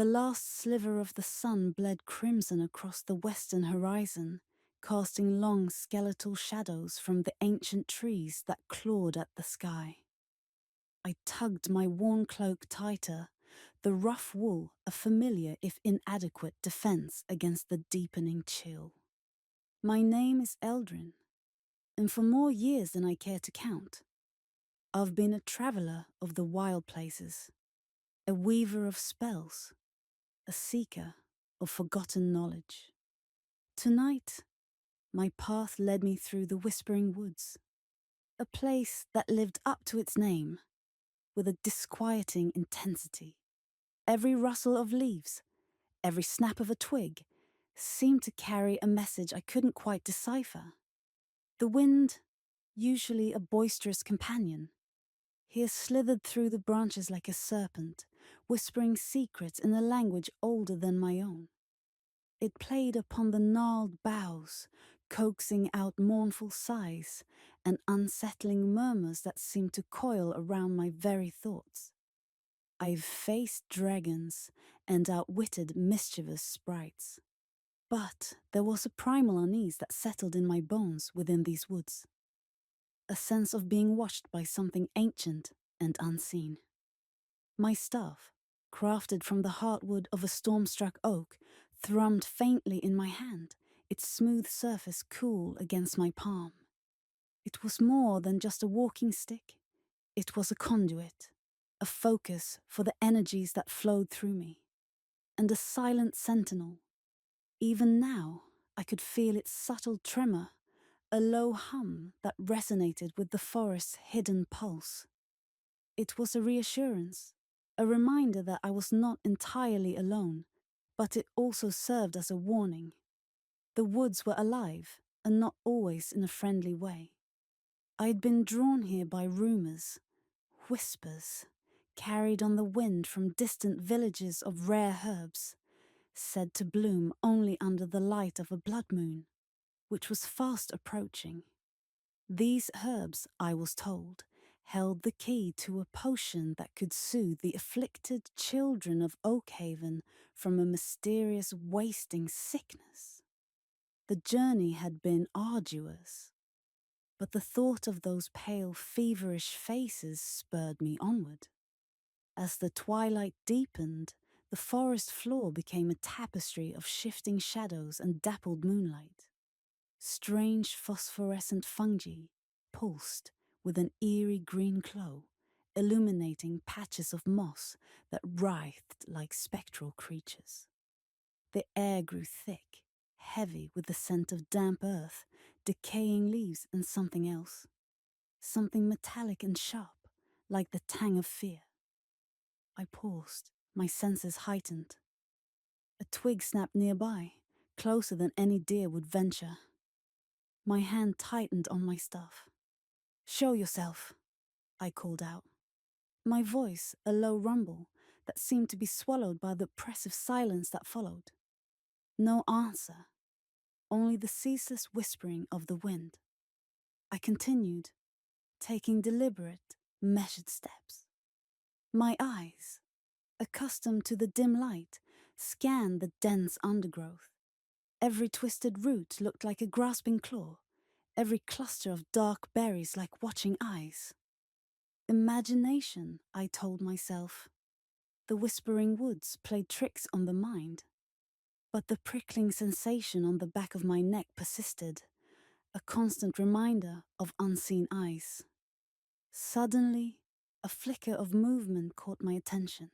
The last sliver of the sun bled crimson across the western horizon, casting long skeletal shadows from the ancient trees that clawed at the sky. I tugged my worn cloak tighter, the rough wool a familiar if inadequate defense against the deepening chill. My name is Eldrin, and for more years than I care to count, I've been a traveler of the wild places, a weaver of spells, a seeker of forgotten knowledge. Tonight, my path led me through the Whispering Woods, a place that lived up to its name with a disquieting intensity. Every rustle of leaves, every snap of a twig, seemed to carry a message I couldn't quite decipher. The wind, usually a boisterous companion, here slithered through the branches like a serpent, whispering secrets in a language older than my own. It played upon the gnarled boughs, coaxing out mournful sighs and unsettling murmurs that seemed to coil around my very thoughts. I've faced dragons and outwitted mischievous sprites, but there was a primal unease that settled in my bones within these woods. A sense of being watched by something ancient and unseen. My staff, crafted from the heartwood of a storm-struck oak, thrummed faintly in my hand, its smooth surface cool against my palm. It was more than just a walking stick. It was a conduit, a focus for the energies that flowed through me, and a silent sentinel. Even now, I could feel its subtle tremor, a low hum that resonated with the forest's hidden pulse. It was a reassurance, a reminder that I was not entirely alone, but it also served as a warning. The woods were alive, and not always in a friendly way. I had been drawn here by rumors, whispers, carried on the wind from distant villages of rare herbs, said to bloom only under the light of a blood moon, which was fast approaching. These herbs, I was told, held the key to a potion that could soothe the afflicted children of Oakhaven from a mysterious wasting sickness. The journey had been arduous, but the thought of those pale, feverish faces spurred me onward. As the twilight deepened, the forest floor became a tapestry of shifting shadows and dappled moonlight. Strange phosphorescent fungi pulsed with an eerie green glow, illuminating patches of moss that writhed like spectral creatures. The air grew thick, heavy with the scent of damp earth, decaying leaves and something else. Something metallic and sharp, like the tang of fear. I paused, my senses heightened. A twig snapped nearby, closer than any deer would venture. My hand tightened on my staff. "Show yourself," I called out. My voice a low rumble that seemed to be swallowed by the oppressive silence that followed. No answer, only the ceaseless whispering of the wind. I continued, taking deliberate, measured steps. My eyes, accustomed to the dim light, scanned the dense undergrowth. Every twisted root looked like a grasping claw, every cluster of dark berries like watching eyes. Imagination, I told myself. The whispering woods played tricks on the mind. But the prickling sensation on the back of my neck persisted, a constant reminder of unseen eyes. Suddenly, a flicker of movement caught my attention.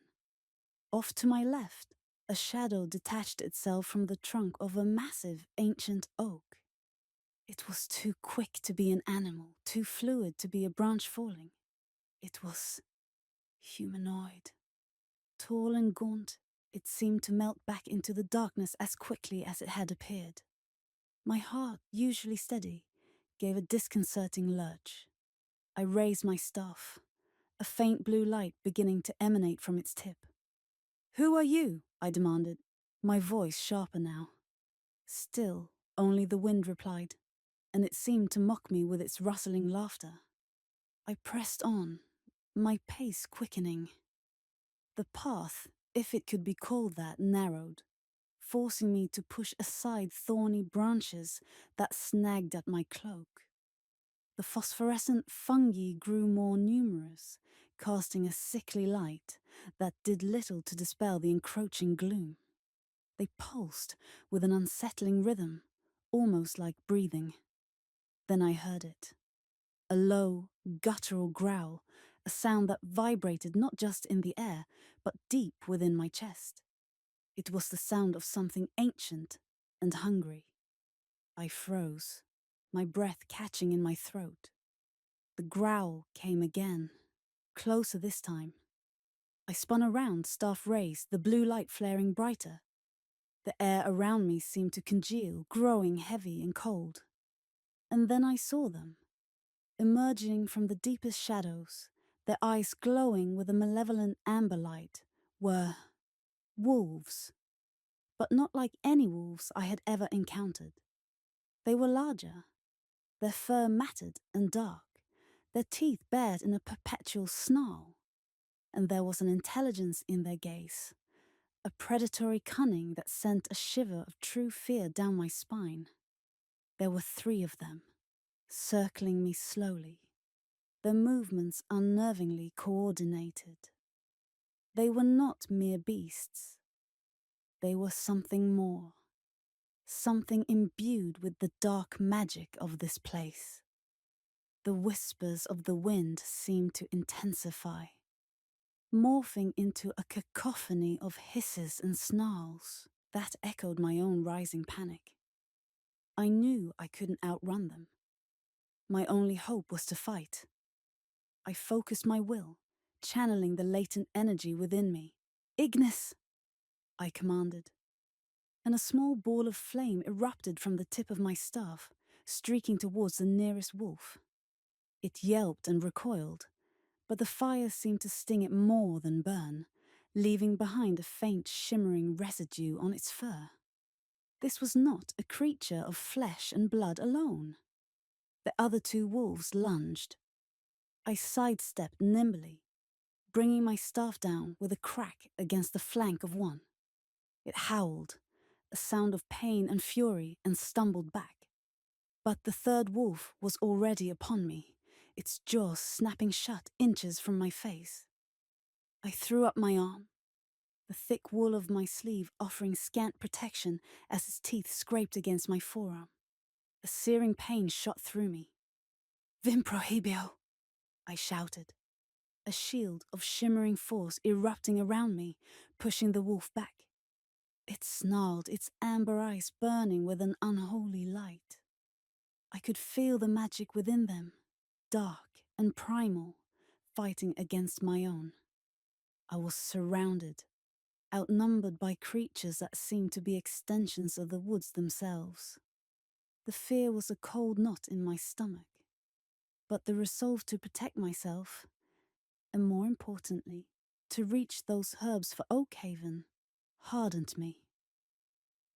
Off to my left, a shadow detached itself from the trunk of a massive ancient oak. It was too quick to be an animal, too fluid to be a branch falling. It was humanoid. Tall and gaunt, it seemed to melt back into the darkness as quickly as it had appeared. My heart, usually steady, gave a disconcerting lurch. I raised my staff, a faint blue light beginning to emanate from its tip. "Who are you?" I demanded, my voice sharper now. Still, only the wind replied, and it seemed to mock me with its rustling laughter. I pressed on, my pace quickening. The path, if it could be called that, narrowed, forcing me to push aside thorny branches that snagged at my cloak. The phosphorescent fungi grew more numerous, casting a sickly light that did little to dispel the encroaching gloom. They pulsed with an unsettling rhythm, almost like breathing. Then I heard it. A low, guttural growl, a sound that vibrated not just in the air, but deep within my chest. It was the sound of something ancient and hungry. I froze, my breath catching in my throat. The growl came again, closer this time. I spun around, staff raised, the blue light flaring brighter. The air around me seemed to congeal, growing heavy and cold. And then I saw them, emerging from the deepest shadows, their eyes glowing with a malevolent amber light, were wolves. But not like any wolves I had ever encountered. They were larger. Their fur matted and dark, their teeth bared in a perpetual snarl. And there was an intelligence in their gaze, a predatory cunning that sent a shiver of true fear down my spine. There were 3 of them, circling me slowly, their movements unnervingly coordinated. They were not mere beasts. They were something more, something imbued with the dark magic of this place. The whispers of the wind seemed to intensify, morphing into a cacophony of hisses and snarls that echoed my own rising panic. I knew I couldn't outrun them. My only hope was to fight. I focused my will, channeling the latent energy within me. "Ignis!" I commanded, and a small ball of flame erupted from the tip of my staff, streaking towards the nearest wolf. It yelped and recoiled, but the fire seemed to sting it more than burn, leaving behind a faint shimmering residue on its fur. This was not a creature of flesh and blood alone. The other 2 wolves lunged. I sidestepped nimbly, bringing my staff down with a crack against the flank of one. It howled, a sound of pain and fury, and stumbled back. But the 3rd wolf was already upon me, its jaws snapping shut inches from my face. I threw up my arm, the thick wool of my sleeve offering scant protection as its teeth scraped against my forearm. A searing pain shot through me. "Vim prohibio," I shouted, a shield of shimmering force erupting around me, pushing the wolf back. It snarled, its amber eyes burning with an unholy light. I could feel the magic within them, dark and primal, fighting against my own. I was surrounded, outnumbered by creatures that seemed to be extensions of the woods themselves. The fear was a cold knot in my stomach, but the resolve to protect myself, and more importantly, to reach those herbs for Oakhaven, hardened me.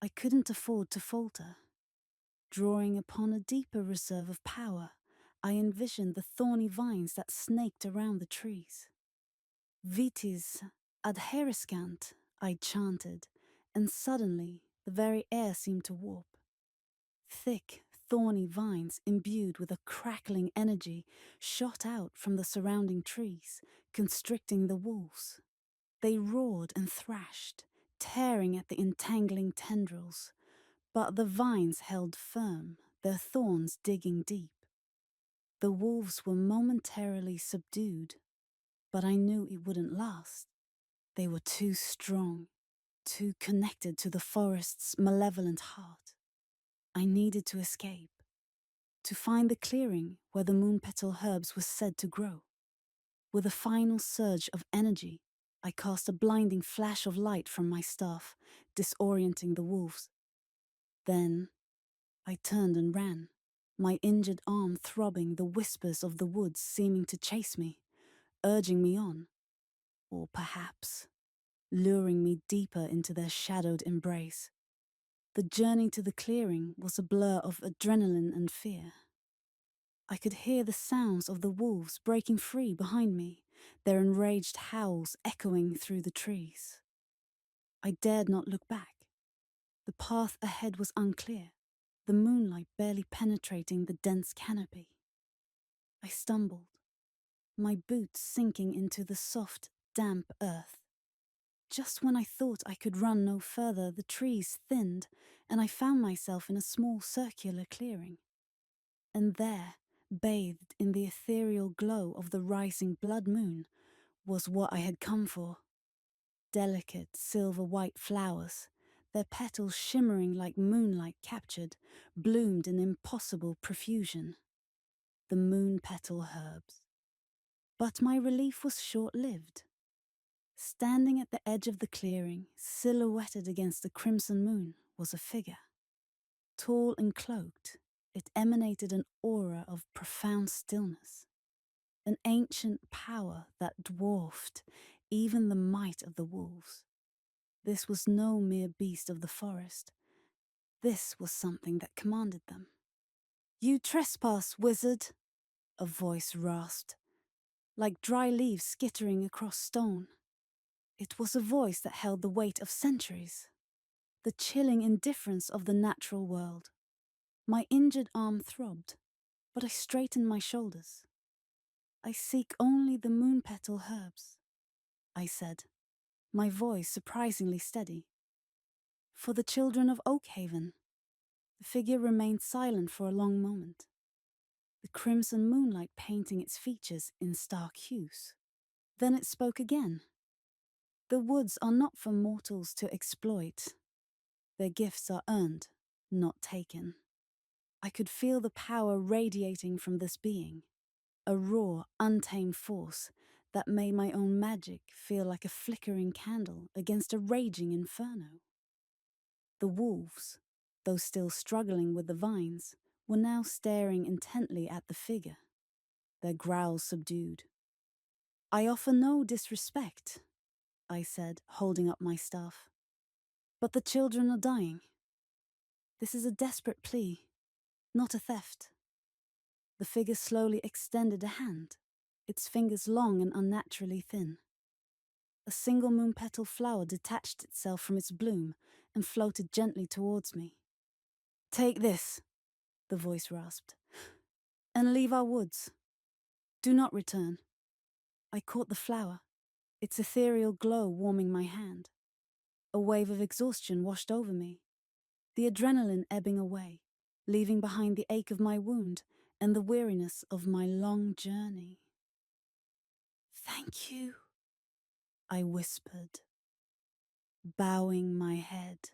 I couldn't afford to falter. Drawing upon a deeper reserve of power, I envisioned the thorny vines that snaked around the trees. "Vitis adherescant," I chanted, and suddenly the very air seemed to warp. Thick, thorny vines imbued with a crackling energy shot out from the surrounding trees, constricting the wolves. They roared and thrashed, tearing at the entangling tendrils, but the vines held firm, their thorns digging deep. The wolves were momentarily subdued, but I knew it wouldn't last. They were too strong, too connected to the forest's malevolent heart. I needed to escape, to find the clearing where the moonpetal herbs were said to grow. With a final surge of energy, I cast a blinding flash of light from my staff, disorienting the wolves. Then I turned and ran, my injured arm throbbing, the whispers of the woods seeming to chase me, urging me on, or perhaps luring me deeper into their shadowed embrace. The journey to the clearing was a blur of adrenaline and fear. I could hear the sounds of the wolves breaking free behind me, their enraged howls echoing through the trees. I dared not look back. The path ahead was unclear, the moonlight barely penetrating the dense canopy. I stumbled, my boots sinking into the soft, damp earth. Just when I thought I could run no further, the trees thinned, and I found myself in a small circular clearing. And there, bathed in the ethereal glow of the rising blood moon, was what I had come for. Delicate silver-white flowers, their petals shimmering like moonlight captured, bloomed in impossible profusion. The moonpetal herbs. But my relief was short-lived. Standing at the edge of the clearing, silhouetted against the crimson moon, was a figure. Tall and cloaked, it emanated an aura of profound stillness, an ancient power that dwarfed even the might of the wolves. This was no mere beast of the forest. This was something that commanded them. "You trespass, wizard," a voice rasped, like dry leaves skittering across stone. It was a voice that held the weight of centuries, the chilling indifference of the natural world. My injured arm throbbed, but I straightened my shoulders. "I seek only the moonpetal herbs," I said, my voice surprisingly steady. "For the children of Oakhaven." The figure remained silent for a long moment, the crimson moonlight painting its features in stark hues. Then it spoke again. "The woods are not for mortals to exploit. Their gifts are earned, not taken." I could feel the power radiating from this being, a raw, untamed force that made my own magic feel like a flickering candle against a raging inferno. The wolves, though still struggling with the vines, were now staring intently at the figure, their growls subdued. "I offer no disrespect," I said, holding up my staff. "But the children are dying. This is a desperate plea, not a theft." The figure slowly extended a hand, its fingers long and unnaturally thin. A single moonpetal flower detached itself from its bloom and floated gently towards me. "Take this," the voice rasped, "and leave our woods. Do not return." I caught the flower, its ethereal glow warming my hand. A wave of exhaustion washed over me, the adrenaline ebbing away, leaving behind the ache of my wound and the weariness of my long journey. "Thank you," I whispered, bowing my head.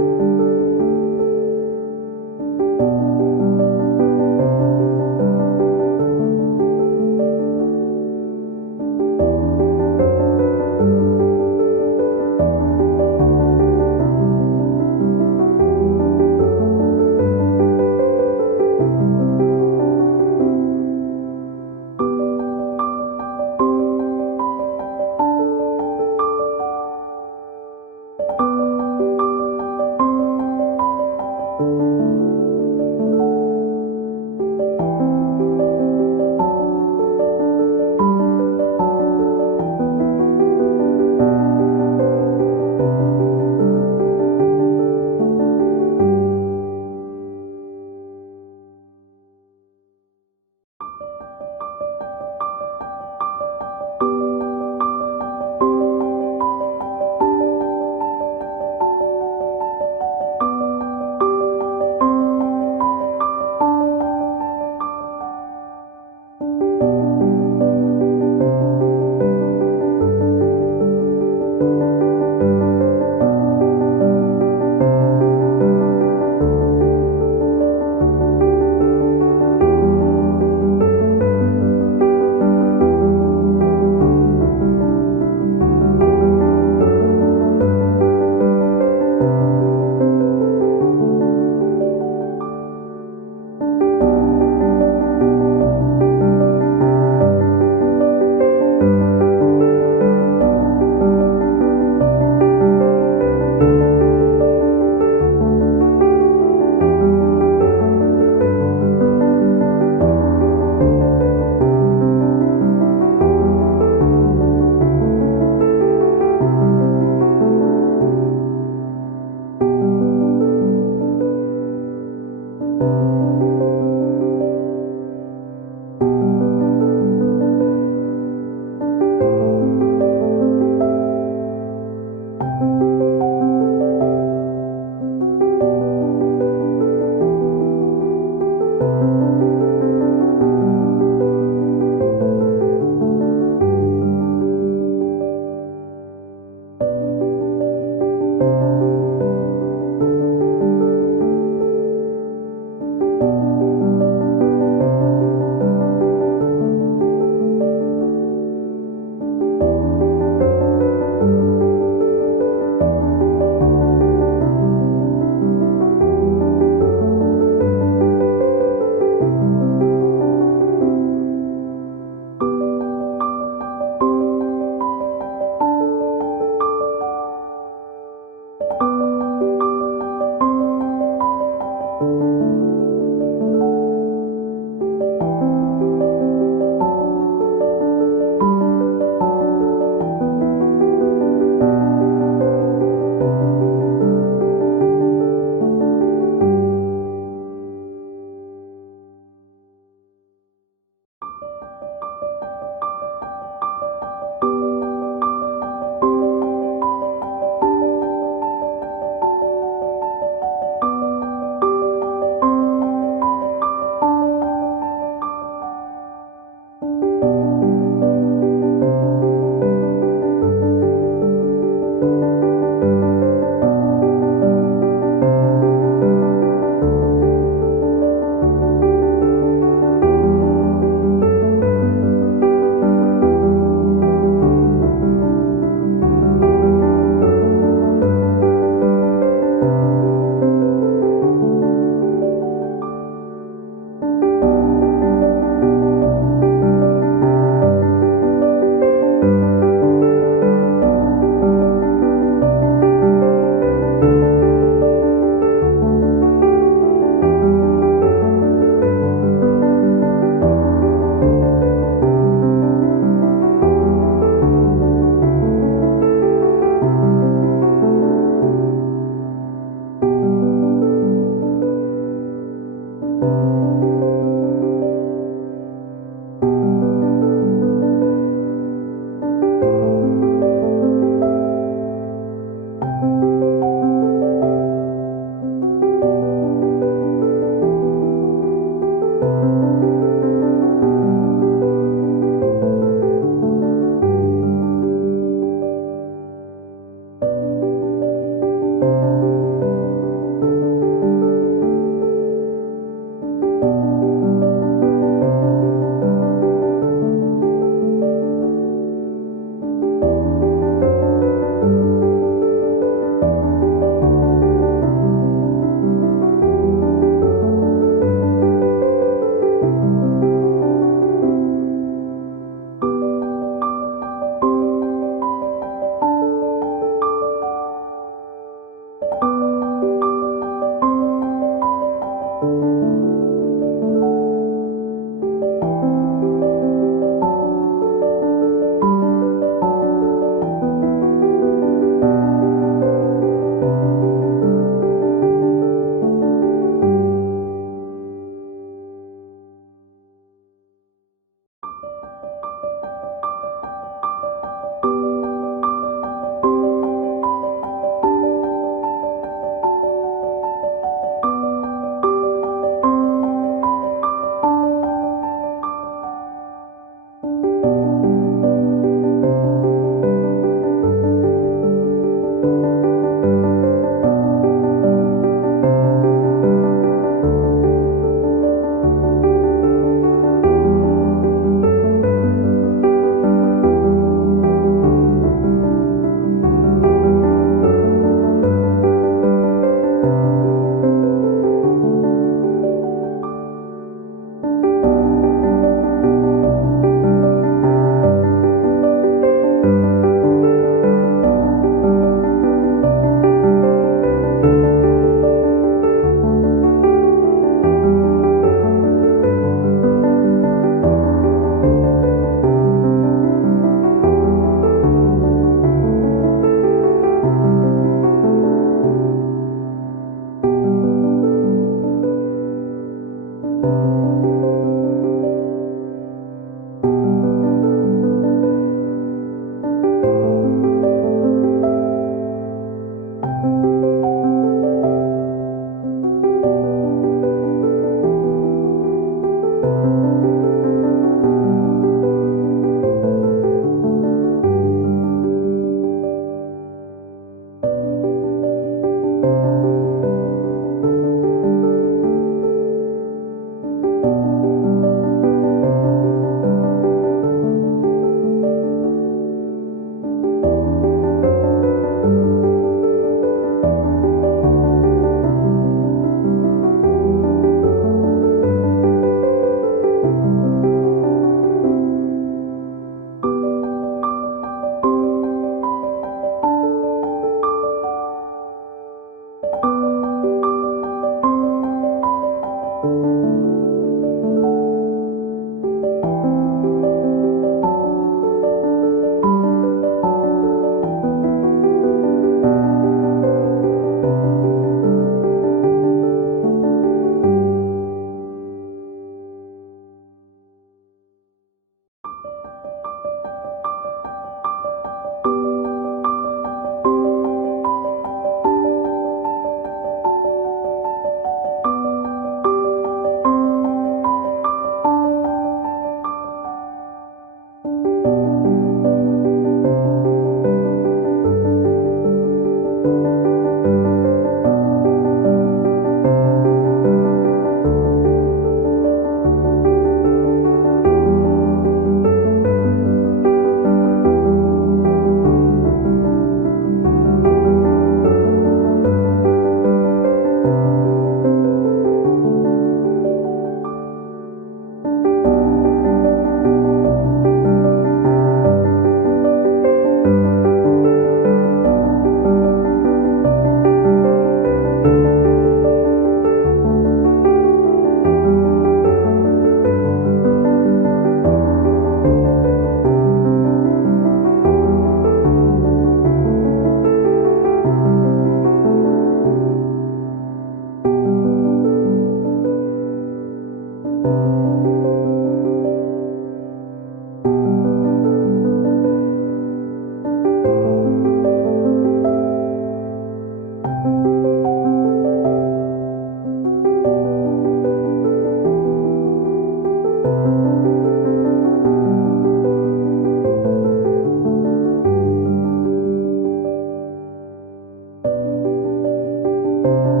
you